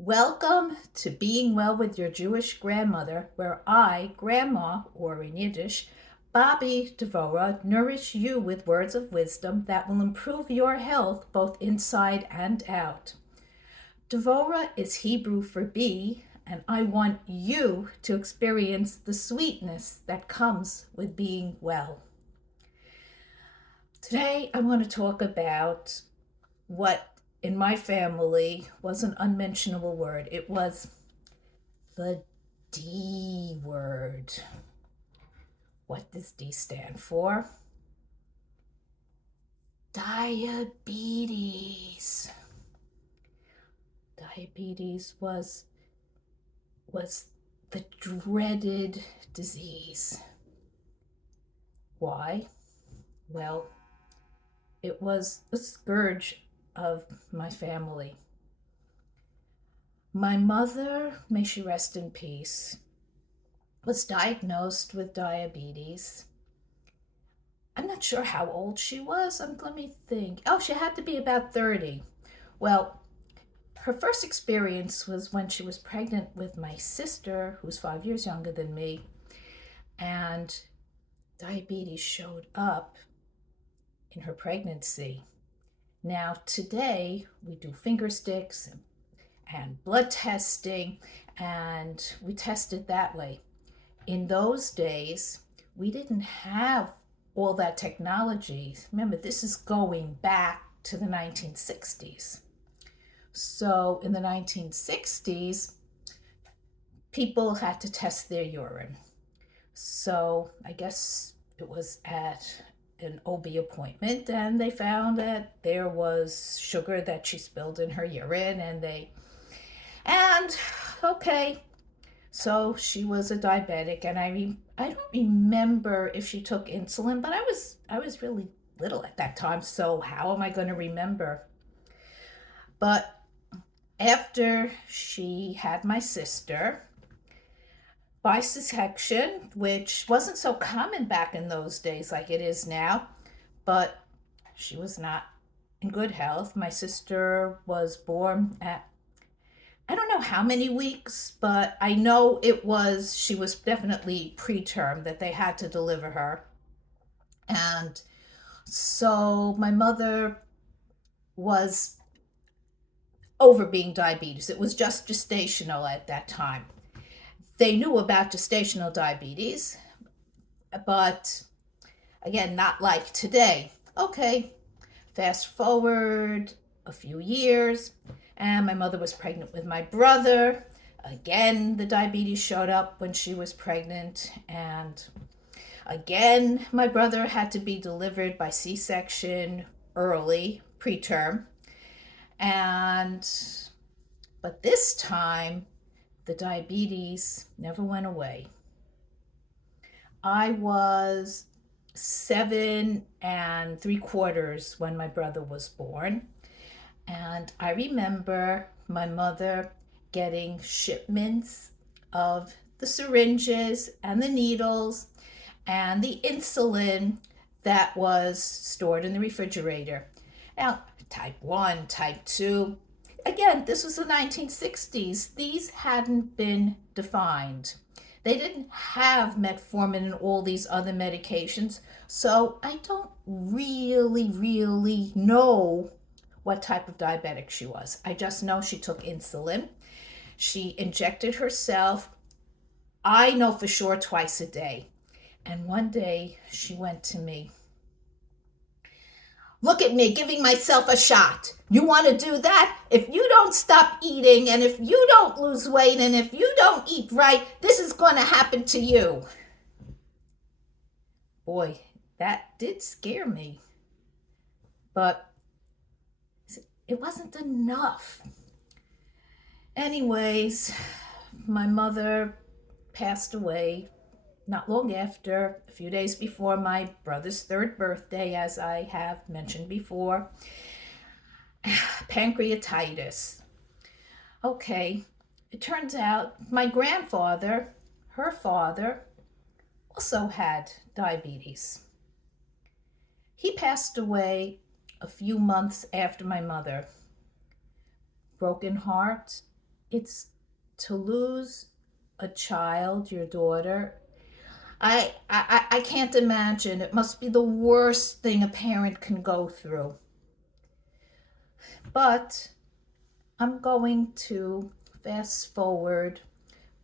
Welcome to Being Well with Your Jewish Grandmother, where I, Grandma, or in Yiddish, Bobby Devora, nourish you with words of wisdom that will improve your health both inside and out. Devora is Hebrew for bee, and I want you to experience the sweetness that comes with being well. Today, I want to talk about what in my family was an unmentionable word. It was the D word. What does D stand for? Diabetes. Diabetes was the dreaded disease. Why? Well, it was a scourge of my family. My mother, may she rest in peace, was diagnosed with diabetes. I'm not sure how old she was. Let me think. Oh, she had to be about 30. Well, her first experience was when she was pregnant with my sister, who's 5 years younger than me, and diabetes showed up in her pregnancy. Now, today, we do finger sticks and blood testing, and we test it that way. In those days, we didn't have all that technology. Remember, this is going back to the 1960s. So in the 1960s, people had to test their urine. So I guess it was at an OB appointment, and they found that there was sugar that she spilled in her urine, and okay, so she was a diabetic, and I don't remember if she took insulin, but I was really little at that time, so how am I going to remember? But after she had my sister, by C-section, which wasn't so common back in those days like it is now, but she was not in good health. My sister was born at, I don't know how many weeks, but I know she was definitely preterm, that they had to deliver her. And so my mother was over being diabetes. It was just gestational at that time. They knew about gestational diabetes, but again, not like today. Okay, fast forward a few years, and my mother was pregnant with my brother. Again, the diabetes showed up when she was pregnant, and again, my brother had to be delivered by C-section early, preterm. And but this time, the diabetes never went away. I was 7 3/4 when my brother was born. And I remember my mother getting shipments of the syringes and the needles and the insulin that was stored in the refrigerator. Now, type 1, type 2. Again, this was the 1960s. These hadn't been defined. They didn't have metformin and all these other medications. So I don't really know what type of diabetic she was. I just know she took insulin. She injected herself, I know for sure, twice a day. And one day she went to me, "Look at me giving myself a shot. You want to do that? If you don't stop eating, and if you don't lose weight, and if you don't eat right, this is going to happen to you." Boy, that did scare me. But it wasn't enough. Anyways, my mother passed away not long after, a few days before my brother's third birthday, as I have mentioned before. Pancreatitis. Okay, it turns out my grandfather, her father, also had diabetes. He passed away a few months after my mother. Broken heart, It's to lose a child, your daughter. I can't imagine. It must be the worst thing a parent can go through. But I'm going to fast forward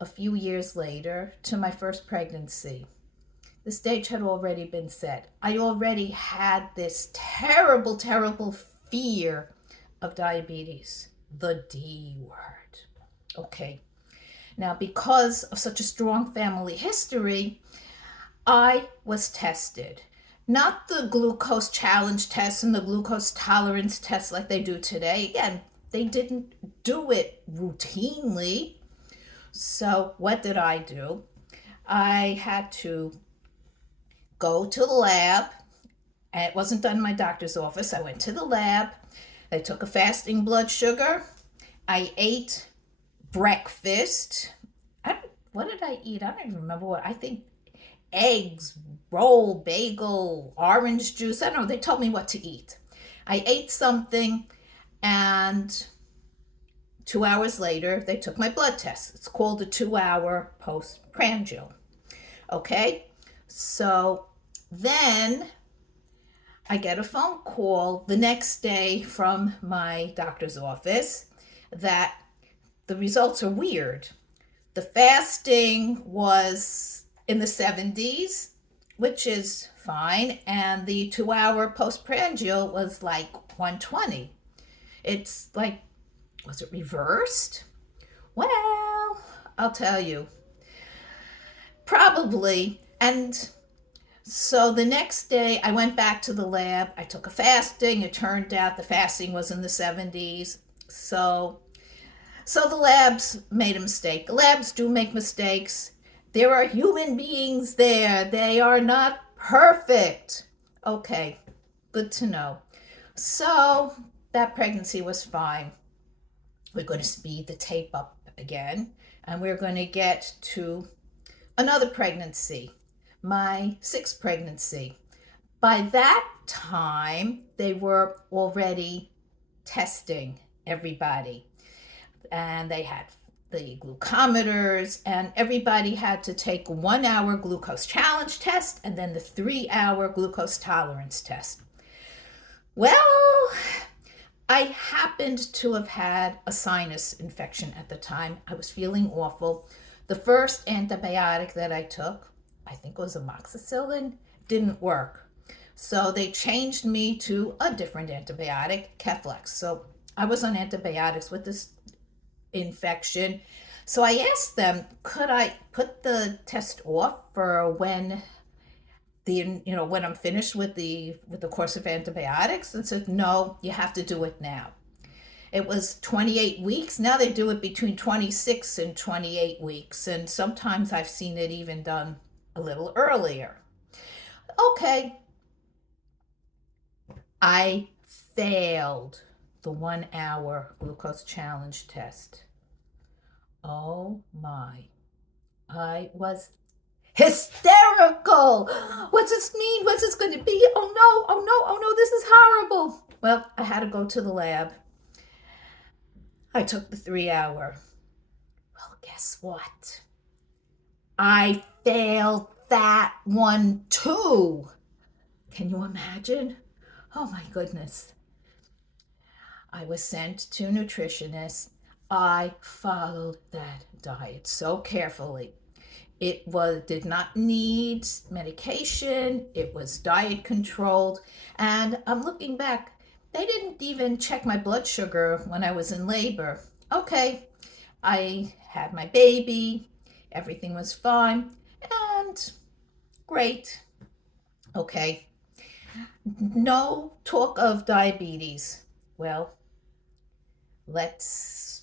a few years later to my first pregnancy. The stage had already been set. I already had this terrible, terrible fear of diabetes, the D word. Okay, now because of such a strong family history, I was tested. Not the glucose challenge test and the glucose tolerance test like they do today. Again, they didn't do it routinely. So, what did I do? I had to go to the lab. And it wasn't done in my doctor's office. I went to the lab. They took a fasting blood sugar. I ate breakfast. What did I eat? I don't even remember what. I think eggs, roll, bagel, orange juice. I don't know. They told me what to eat. I ate something, and 2 hours later, they took my blood test. It's called a 2-hour postprandial. Okay? So then I get a phone call the next day from my doctor's office that the results are weird. The fasting was in the 70s, which is fine, and the 2-hour postprandial was like 120. It's like, was it reversed? Well, I'll tell you. Probably. And so the next day I went back to the lab. I took a fasting. It turned out the fasting was in the 70s. So the labs made a mistake. The labs do make mistakes. There are human beings there. They are not perfect. Okay, good to know. So that pregnancy was fine. We're going to speed the tape up again, and we're going to get to another pregnancy, my 6th pregnancy. By that time, they were already testing everybody, and they had the glucometers, and everybody had to take a 1-hour glucose challenge test and then the 3-hour glucose tolerance test. Well, I happened to have had a sinus infection at the time. I was feeling awful. The first antibiotic that I took, I think it was amoxicillin, didn't work. So they changed me to a different antibiotic, Keflex. So I was on antibiotics with this infection. So I asked them, could I put the test off for when when I'm finished with the course of antibiotics? And said, no, you have to do it now. It was 28 weeks. Now they do it between 26 and 28 weeks. And sometimes I've seen it even done a little earlier. Okay. I failed the 1-hour glucose challenge test. Oh my. I was hysterical. What's this mean? What's this going to be? Oh no, oh no, oh no, this is horrible. Well, I had to go to the lab. I took the 3-hour. Well, guess what? I failed that one too. Can you imagine? Oh my goodness. I was sent to a nutritionist. I followed that diet so carefully. It did not need medication. It was diet controlled. And I'm looking back, they didn't even check my blood sugar when I was in labor. Okay, I had my baby. Everything was fine. And great. Okay. No talk of diabetes. Well, let's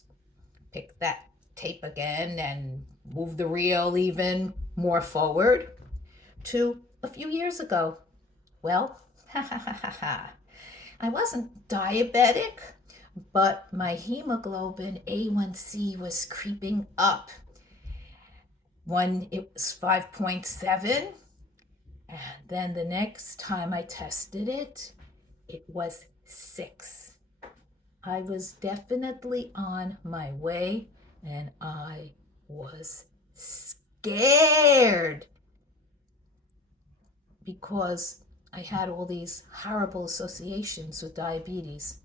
pick that tape again and move the reel even more forward to a few years ago. Well, I wasn't diabetic, but my hemoglobin A1C was creeping up. When it was 5.7, and then the next time I tested it, it was 6. I was definitely on my way and I was scared because I had all these horrible associations with diabetes.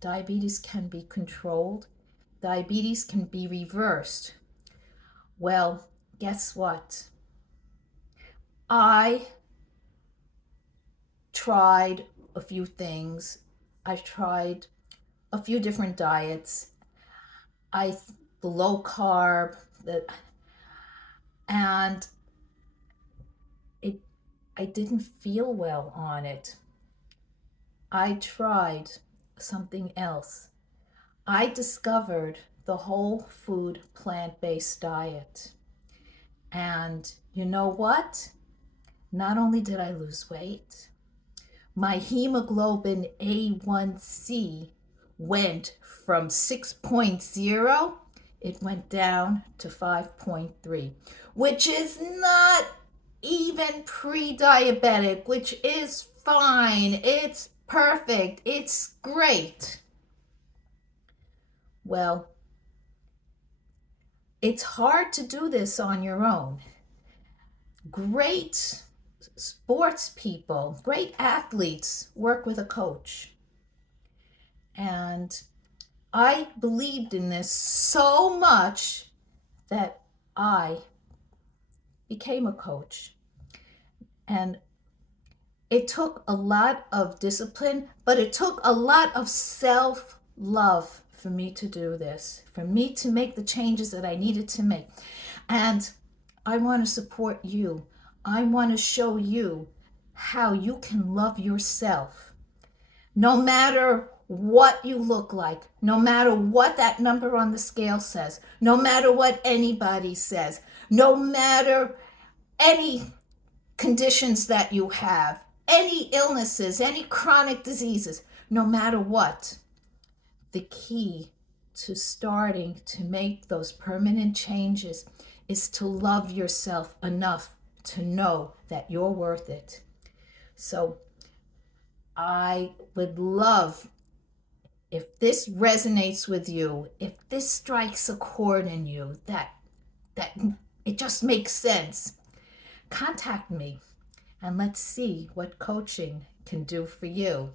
Diabetes can be controlled, diabetes can be reversed. Well, guess what? I tried a few things. I've tried a few different diets. The low carb, and it I didn't feel well on it. I tried something else. I discovered the whole food plant-based diet. And you know what? Not only did I lose weight, my hemoglobin A1C went from 6.0, it went down to 5.3, which is not even pre-diabetic, which is fine. It's perfect. It's great. Well, it's hard to do this on your own. Great sports people, great athletes work with a coach. And I believed in this so much that I became a coach. And it took a lot of discipline, but it took a lot of self-love for me to do this, for me to make the changes that I needed to make. And I want to support you. I want to show you how you can love yourself. No matter what you look like, no matter what that number on the scale says, no matter what anybody says, no matter any conditions that you have, any illnesses, any chronic diseases, no matter what, the key to starting to make those permanent changes is to love yourself enough to know that you're worth it. So I would love, if this resonates with you, if this strikes a chord in you, that it just makes sense, contact me and let's see what coaching can do for you.